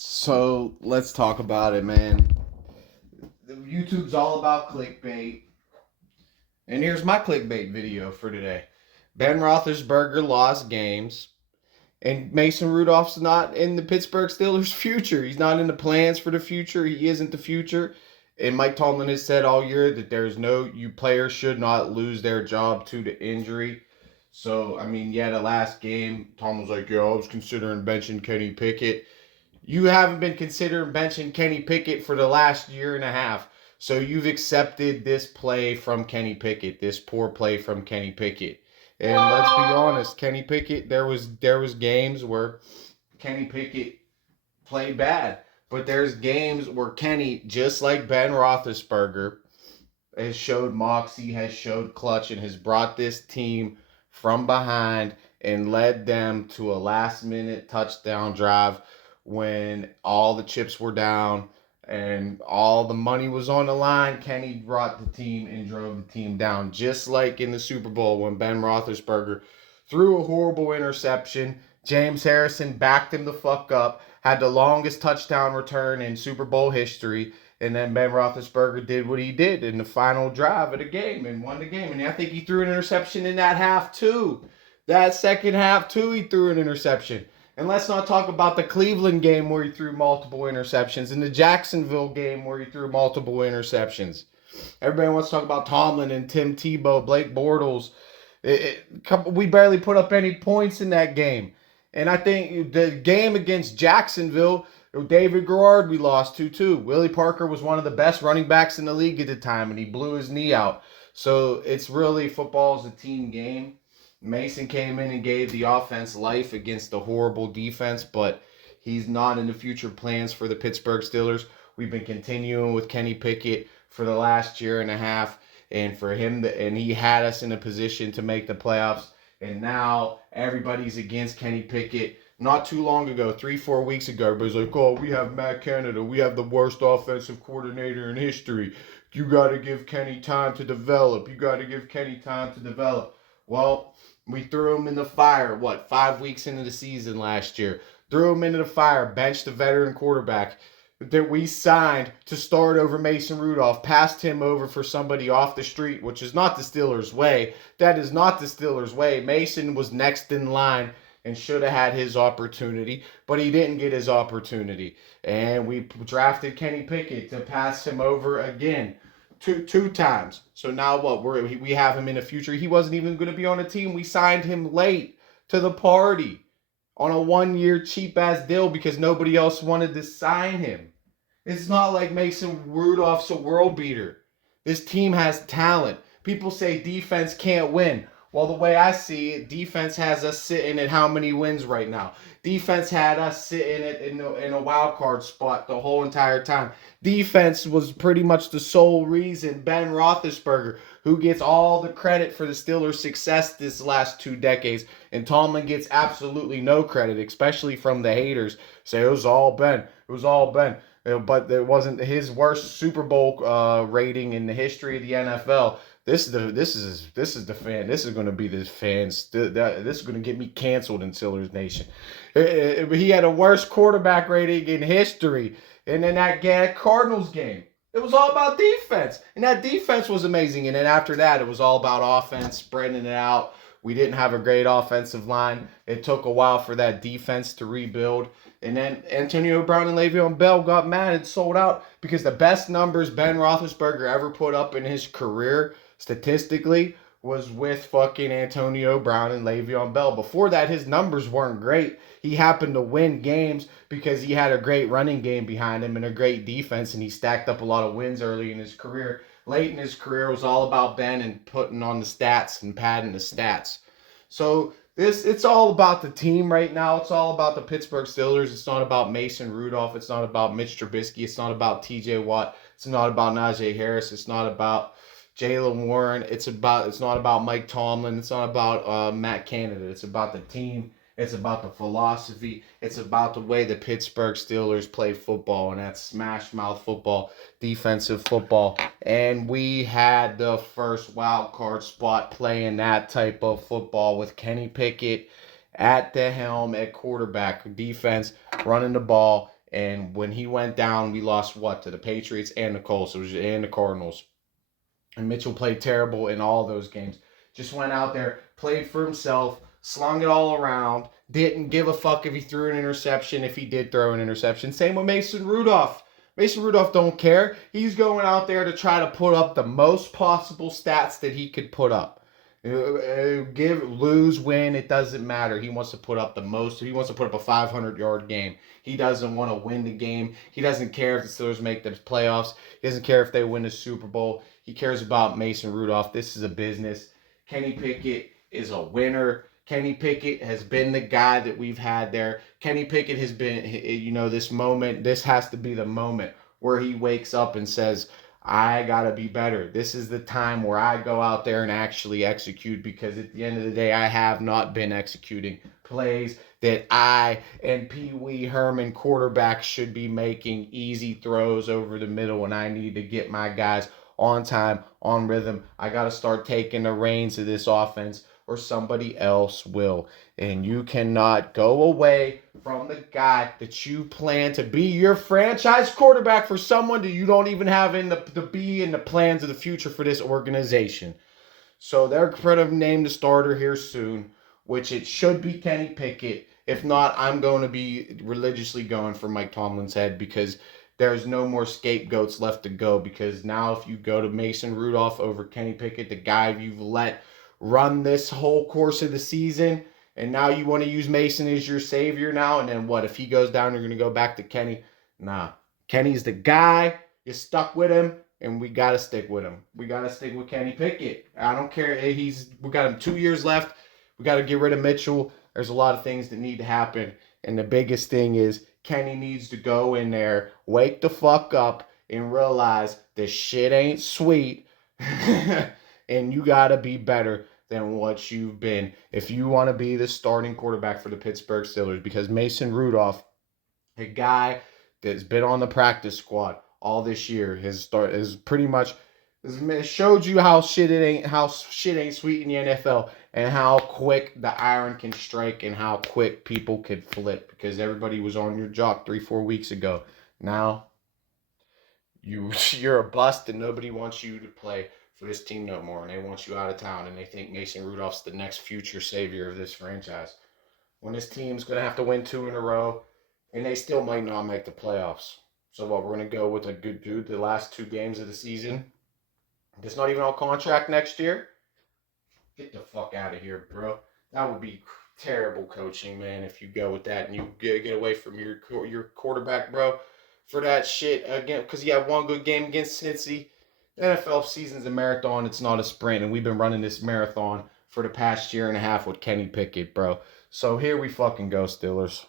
So let's talk about it, man. The YouTube's all about clickbait. And here's my clickbait video for today. Ben Roethlisberger lost games, and Mason Rudolph's not in the Pittsburgh Steelers' future. He's not in the plans for the future. He isn't the future. And Mike Tomlin has said all year that you players should not lose their job to the injury. So, I mean, yeah, the last game, Tom was like, yo, I was considering benching Kenny Pickett. You haven't been considering benching Kenny Pickett for the last year and a half. So you've accepted this play from Kenny Pickett, this poor play from Kenny Pickett. And let's be honest, Kenny Pickett, there was games where Kenny Pickett played bad. But there's games where Kenny, just like Ben Roethlisberger, has showed moxie, has showed clutch, and has brought this team from behind and led them to a last minute touchdown drive when all the chips were down and all the money was on the line. Kenny brought the team and drove the team down, just like in the Super Bowl when Ben Roethlisberger threw a horrible interception. James Harrison backed him the fuck up, had the longest touchdown return in Super Bowl history, and then Ben Roethlisberger did what he did in the final drive of the game and won the game. And I think he threw an interception in that half too. That second half too, he threw an interception. And let's not talk about the Cleveland game where he threw multiple interceptions and the Jacksonville game where he threw multiple interceptions. Everybody wants to talk about Tomlin and Tim Tebow, Blake Bortles. We barely put up any points in that game. And I think the game against Jacksonville, David Garrard, we lost 2-2. Willie Parker was one of the best running backs in the league at the time, and he blew his knee out. So it's really, football is a team game. Mason came in and gave the offense life against the horrible defense, but he's not in the future plans for the Pittsburgh Steelers. We've been continuing with Kenny Pickett for the last year and a half, and for him, and he had us in a position to make the playoffs. And now everybody's against Kenny Pickett. Not too long ago, 3-4 weeks ago, everybody's like, oh, we have Matt Canada. We have the worst offensive coordinator in history. You got to give Kenny time to develop. You got to give Kenny time to develop. Well, we threw him in the fire, 5 weeks into the season last year. Threw him into the fire, benched the veteran quarterback that we signed to start over Mason Rudolph, passed him over for somebody off the street, which is not the Steelers' way. That is not the Steelers' way. Mason was next in line and should have had his opportunity, but he didn't get his opportunity. And we drafted Kenny Pickett to pass him over again. Two times. So now what? We have him in the future. He wasn't even going to be on a team. We signed him late to the party on a 1-year cheap-ass deal because nobody else wanted to sign him. It's not like Mason Rudolph's a world beater. This team has talent. People say defense can't win. Well, the way I see it, defense has us sitting at how many wins right now? Defense had us sitting in a wild card spot the whole entire time. Defense was pretty much the sole reason Ben Roethlisberger, who gets all the credit for the Steelers' success this last 2 decades, and Tomlin gets absolutely no credit, especially from the haters. Say it was all Ben. It was all Ben. But it wasn't his worst Super Bowl rating in the history of the NFL. This is the fan. This is going to be the fans. This is going to get me canceled in Steelers Nation. He had a worst quarterback rating in history, and in that Cardinals game, it was all about defense, and that defense was amazing. And then after that, it was all about offense, spreading it out. We didn't have a great offensive line. It took a while for that defense to rebuild. And then Antonio Brown and Le'Veon Bell got mad and sold out because the best numbers Ben Roethlisberger ever put up in his career statistically was with fucking Antonio Brown and Le'Veon Bell. Before that, his numbers weren't great. He happened to win games because he had a great running game behind him and a great defense, and he stacked up a lot of wins early in his career. Late in his career, it was all about Ben and putting on the stats and padding the stats. So it's all about the team right now. It's all about the Pittsburgh Steelers. It's not about Mason Rudolph. It's not about Mitch Trubisky. It's not about T.J. Watt. It's not about Najee Harris. It's not about Jaylen Warren. It's not about Mike Tomlin. It's not about Matt Canada. It's about the team. It's about the philosophy. It's about the way the Pittsburgh Steelers play football, and that's smash mouth football, defensive football. And we had the first wild card spot playing that type of football with Kenny Pickett at the helm at quarterback, defense, running the ball, And when he went down, we lost what? To the Patriots and the Colts. It was and the Cardinals. And Mitchell played terrible in all those games. Just went out there, played for himself, slung it all around, didn't give a fuck if he threw an interception, if he did throw an interception. Same with Mason Rudolph. Mason Rudolph don't care. He's going out there to try to put up the most possible stats that he could put up. Lose, win, it doesn't matter. He wants to put up the most. He wants to put up a 500-yard game. He doesn't want to win the game. He doesn't care if the Steelers make the playoffs. He doesn't care if they win the Super Bowl. He cares about Mason Rudolph. This is a business. Kenny Pickett is a winner. Kenny Pickett has been the guy that we've had there. Kenny Pickett has been, this moment. This has to be the moment where he wakes up and says, I got to be better. This is the time where I go out there and actually execute, because at the end of the day, I have not been executing plays that I and Pee Wee Herman quarterbacks should be making easy throws over the middle, and I need to get my guys on time, on rhythm. I got to start taking the reins of this offense, or somebody else will. And you cannot go away from the guy that you plan to be your franchise quarterback for someone that you don't even have in the plans of the future for this organization. So they're going to name the starter here soon, which it should be Kenny Pickett. If not, I'm going to be religiously going for Mike Tomlin's head, because there's no more scapegoats left to go. Because now if you go to Mason Rudolph over Kenny Pickett, the guy you've let run this whole course of the season, and now you want to use Mason as your savior now, and then what? If he goes down, you're going to go back to Kenny? Nah. Kenny's the guy. You stuck with him, and we got to stick with him. We got to stick with Kenny Pickett. I don't care. We got him 2 years left. We got to get rid of Mitchell. There's a lot of things that need to happen, and the biggest thing is Kenny needs to go in there, wake the fuck up, and realize this shit ain't sweet. And you got to be better than what you've been if you want to be the starting quarterback for the Pittsburgh Steelers. Because Mason Rudolph, a guy that's been on the practice squad all this year, has showed you how shit ain't sweet in the NFL, and how quick the iron can strike, and how quick people can flip, because everybody was on your jock 3-4 weeks ago. Now you're a bust, and nobody wants you to play for this team no more, and they want you out of town, and they think Mason Rudolph's the next future savior of this franchise. When this team's going to have to win 2 in a row, and they still might not make the playoffs. So what, we're going to go with a good dude the last 2 games of the season? That's not even on contract next year? Get the fuck out of here, bro. That would be terrible coaching, man, if you go with that and you get away from your quarterback, bro, for that shit again, because he had one good game against Cincy. The NFL season's a marathon. It's not a sprint, and we've been running this marathon for the past year and a half with Kenny Pickett, bro. So here we fucking go, Steelers.